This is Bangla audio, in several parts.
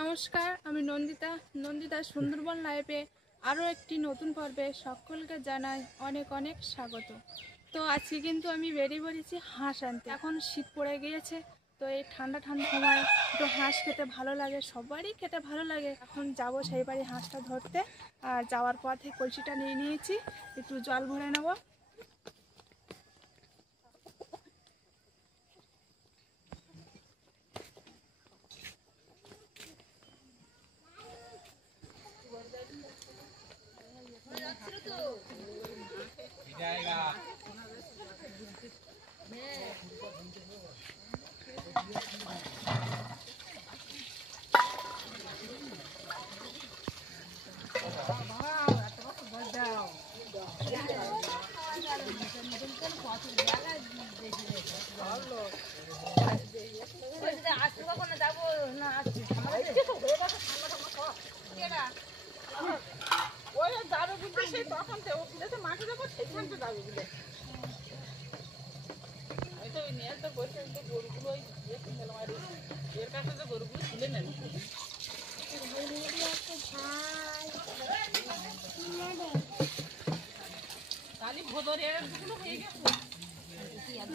নমস্কার, আমি নন্দিতা সুন্দরবন লাইভে আরও একটি নতুন পর্বে সকলকে জানাই অনেক অনেক স্বাগত। তো আজকে কিন্তু আমি বেরিয়ে পড়েছি হাঁস আনতে। এখন শীত পড়ে গিয়েছে, তো এই ঠান্ডা সময় একটু হাঁস খেতে ভালো লাগে, সবারই খেতে ভালো লাগে। এখন যাব সেই বাড়ি হাঁসটা ধরতে, আর যাওয়ার পথে কলসিটা নিয়ে নিয়েছি, একটু জল ভরে নেব।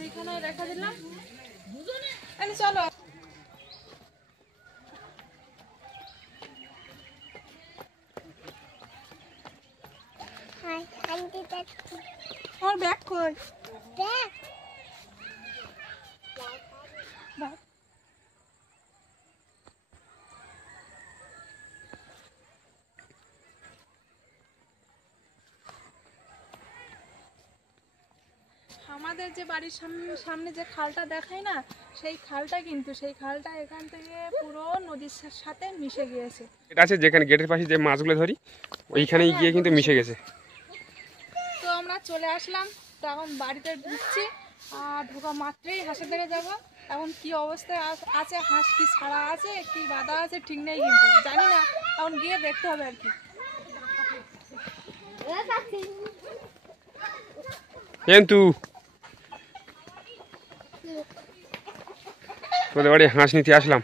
এখানে রেখে দিলাম, চলো। আমার ব্যাগ কই? আমাদের যে বাড়ির সামনে যে খালটা দেখায় না, সেই খালটা এখান থেকে পুরো নদীর সাথে মিশে গিয়েছে। এটা আছে যেখানে গেটের পাশে যে মাছগুলো ধরি, ওইখানেই গিয়ে কিন্তু মিশে গেছে। তো আমরা চলে আসলাম, তো এখন বাড়িতে ঢুকছি, আর ঢোকা মাত্রই হাঁসের দিকে যাবো। এখন কি অবস্থায় আছে হাঁস, কি ছাড়া আছে কি বাঁধা আছে ঠিক নেই, কিন্তু জানি না, এখন গিয়ে দেখতে হবে আর কি। কিন্তু তোদের বাড়ি হাঁস নিতে আসলাম।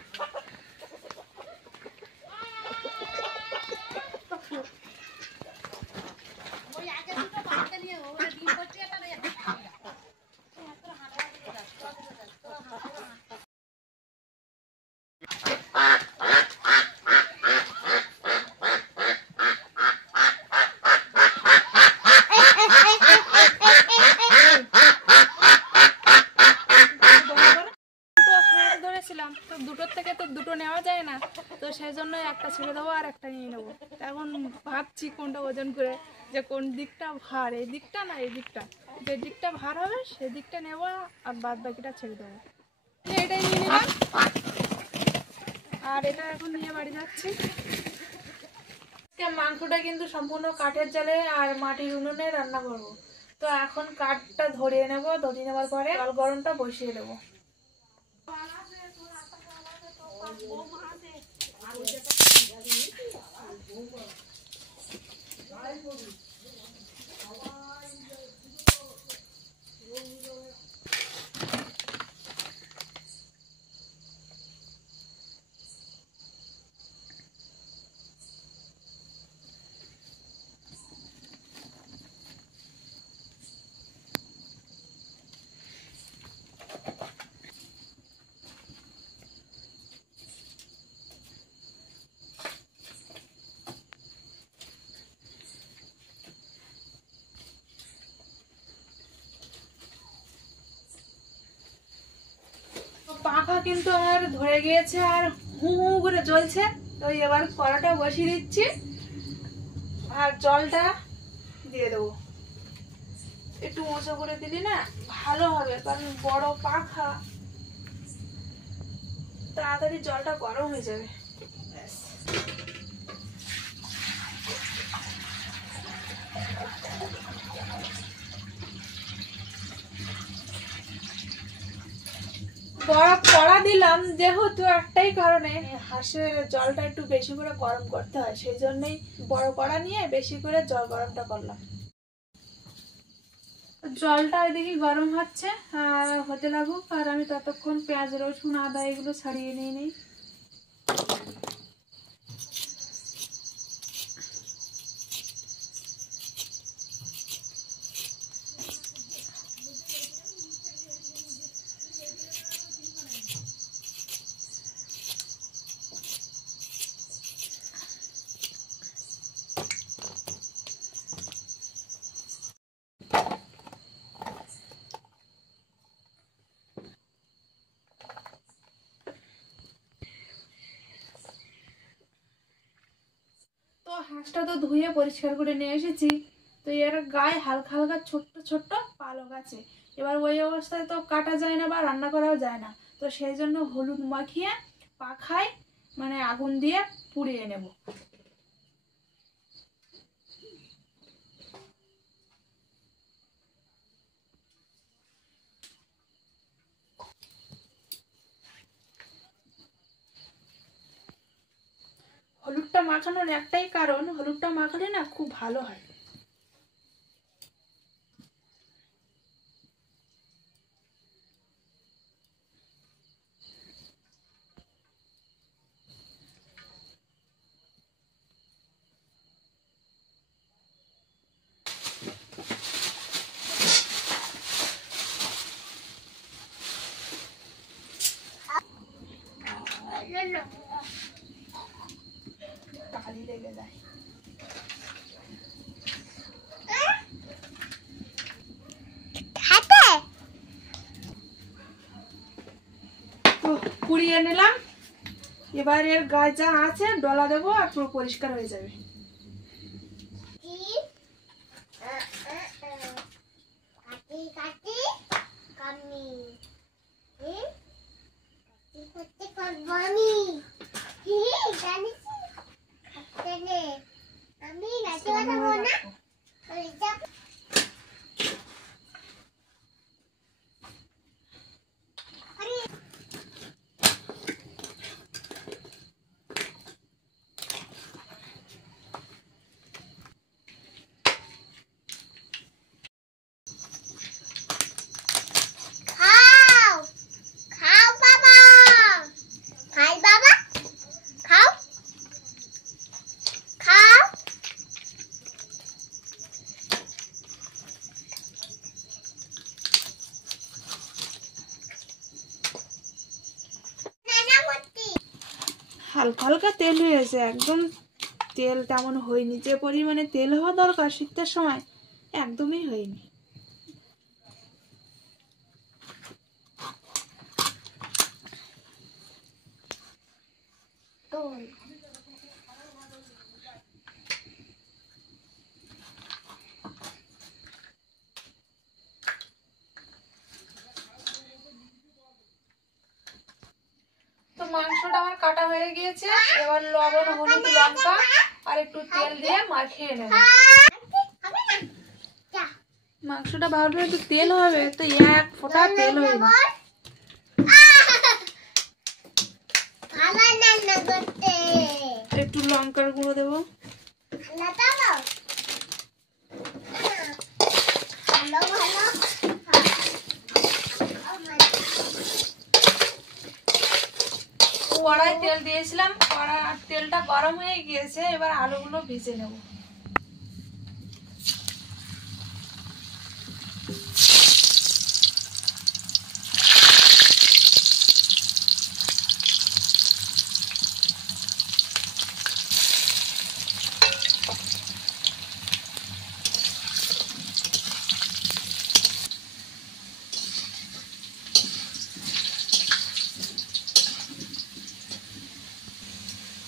তো দুটোর থেকে তো দুটো নেওয়া যায় না, তো সেই জন্য একটা ছেড়ে দেবো আর একটা নিয়ে নেবো। এখন ভাবছি কোনটা ওজন করে, যে কোন দিকটা ভার, এই দিকটা না এই দিকটা, যে দিকটা ভার হবে সেই দিকটা নেবো, আর বাদ বাকিটা ছেড়ে দেবো। এটাই নিয়ে নিলাম, আর এটা এখন নিয়ে বাড়ি যাচ্ছি। মাংসটা কিন্তু সম্পূর্ণ কাঠের জালে আর মাটির উনুনে রান্না করবো। তো এখন কাঠটা ধরিয়ে নেবো, ধরিয়ে নেওয়ার পরে জল গরমটা বসিয়ে দেবো। পাখা কিন্তু আমার ধরে গিয়েছে আর হু হু করে জ্বলছে। তো এবার কড়াটা বসিয়ে দিচ্ছি আর জলটা দিয়ে দেবো। একটু উঁচু করে দিলি না ভালো হবে, কারণ বড় পাখা, তাড়াতাড়ি জলটা গরম হয়ে যাবে। বরফ কড়া দিলাম যেহেতু একটাই কারণে, হাঁসের জলটা একটু বেশি করে গরম করতে হয়, সেই জন্যই বড় কড়া নিয়ে বেশি করে জল গরমটা করলাম। জলটা এদিকে গরম হচ্ছে আর হতে লাগুক, আর আমি ততক্ষণ পেঁয়াজ রসুন আদা এগুলো ছাড়িয়ে নিয়ে নিই। হাঁসটা তো ধুয়ে পরিষ্কার করে নিয়ে এসেছি। তো এর গায়ে হালকা হালকা ছোট্ট ছোট্ট পালক আছে। এবার ওই অবস্থায় তো কাটা যায় না বা রান্না করাও যায় না। তো সেই জন্য হলুদ মাখিয়ে পাখায় মানে আগুন দিয়ে পুড়িয়ে নেব। হলুদটা মাখানোর একটাই কারণ, হলুদটা মাখালে না খুব ভালো হয়। কালি লেগে যায়। তো পুড়িয়ে নিলাম। এবার এর গায়ে যা আছে ডলা দেবো আর পুরো পরিষ্কার হয়ে যাবে। হালকা হালকা তেল হয়েছে, একদম তেল তেমন হয়নি। যে পরিমাণে তেল হওয়া দরকার শীতের সময় একদমই হয়নি। তো মাংসটা আমার কাটা হয়ে গিয়েছে। এবার লবণ, হলুদ, লঙ্কা আর একটু তেল দিয়ে মাখিয়ে নেব। মাংসটা ভাবলে একটু তেল হবে, তো এক ফোঁটা তেল হয়নি। একটু লঙ্কার গুঁড়ো দেবো। কড়াই তেল দিয়েছিলাম, কড়াই তেলটা গরম হয়ে গিয়েছে। এবার আলুগুলো ভেজে নেব।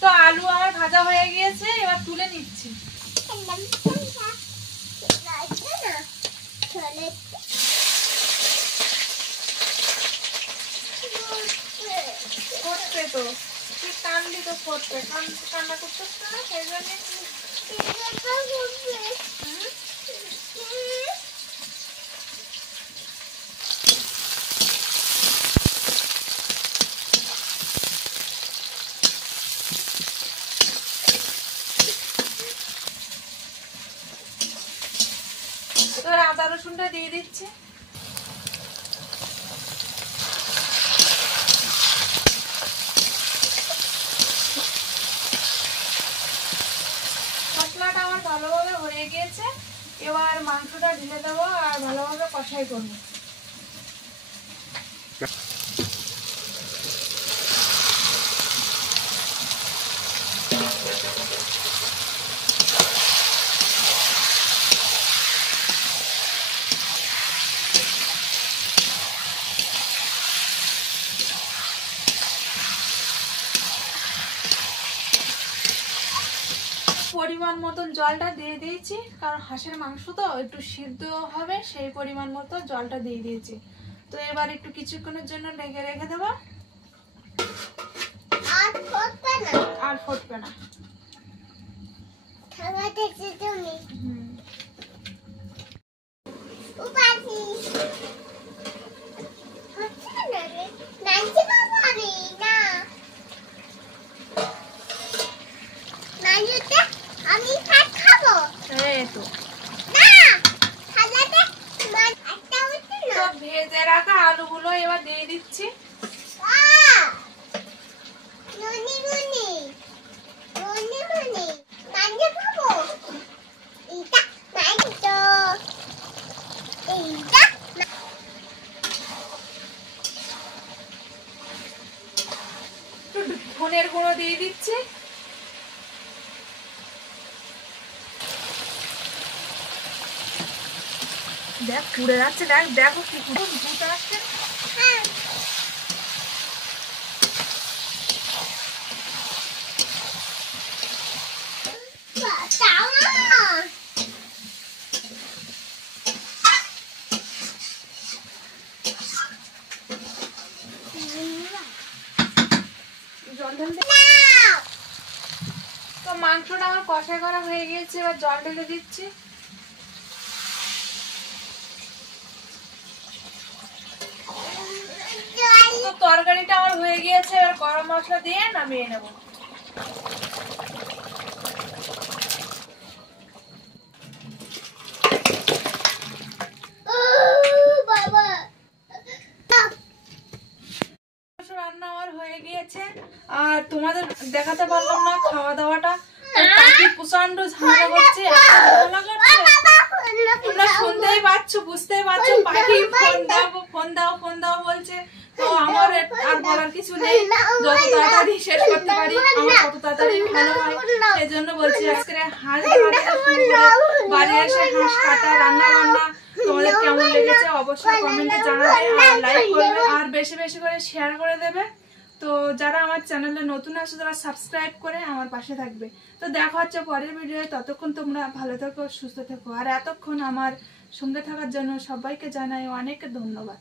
তো আলু আমার ভাজা হয়ে গিয়েছে, এবার তুলে নিচ্ছি। ফুটবে তো, কি কান্দি তো ফুটবে, কান্না করতেছ না সেই জন্য। এবার আদা রসুনটা দিয়ে দিচ্ছি। মশলাটা আমার ভালোভাবে হয়ে গিয়েছে। এবার মাংসটা ঢেলে দেবো আর ভালোভাবে কষাই করবো। পরিমাণ মতন জলটা দিয়ে দিয়েছি, কারণ হাঁসের মাংস তো একটু সিদ্ধ হবে, সেই পরিমাণ মতো জলটা দিয়ে দিয়েছি। তো এবার একটু কিছুক্ষণের জন্য ঢেকে রেখে দেবো। আর ফুটবে না। আমি ভাত খাবো। এই তো ভেজে রাখা আলুগুলো এবার দিয়ে দিচ্ছি। একটু ধনের গুঁড়ো দিয়ে দিচ্ছি। দেখ পুড়ে যাচ্ছে, দেখ দেখো কি ভূত আসছে। জল ঢেলে তো মাংসটা আমার কষা করা হয়ে গেছে, এবার জল ঢেলে দিচ্ছি। তো তরকারিটা আমার হয়ে গিয়েছে, এবার গরম মশলা দিয়ে নামিয়ে নেব। রান্না আমার হয়ে গিয়েছে, আর তোমাদের দেখাতে পারলাম না খাওয়া দাওয়াটা। পাখি প্রচন্ড ঝামেলা করছে, তোমরা শুনতেই পাচ্ছ, বুঝতেই পারছো, পাখি ফোন দাও বলছে। তো আমার আর বলার কিছু নেই, যত তাড়াতাড়ি শেষ করতে পারি আমার তত তাড়াতাড়ি ভালো হয়। সেই জন্য বলছি আজকে হাঁস বাড়ি এসে হাঁস কাটা রান্না বান্না তোমাদের কেমন লেগেছে অবশ্যই কমেন্টে জানাবে, আর লাইক করবে, আর বেশি বেশি করে শেয়ার করে দেবে। তো যারা আমার চ্যানেলে নতুন আছে তারা সাবস্ক্রাইব করে আমার পাশে থাকবে। তো দেখা হচ্ছে পরের ভিডিওয়ে, ততক্ষণ তোমরা ভালো থেকো, সুস্থ থেকো, আর এতক্ষণ আমার সঙ্গে থাকার জন্য সবাইকে জানাই অনেক ধন্যবাদ।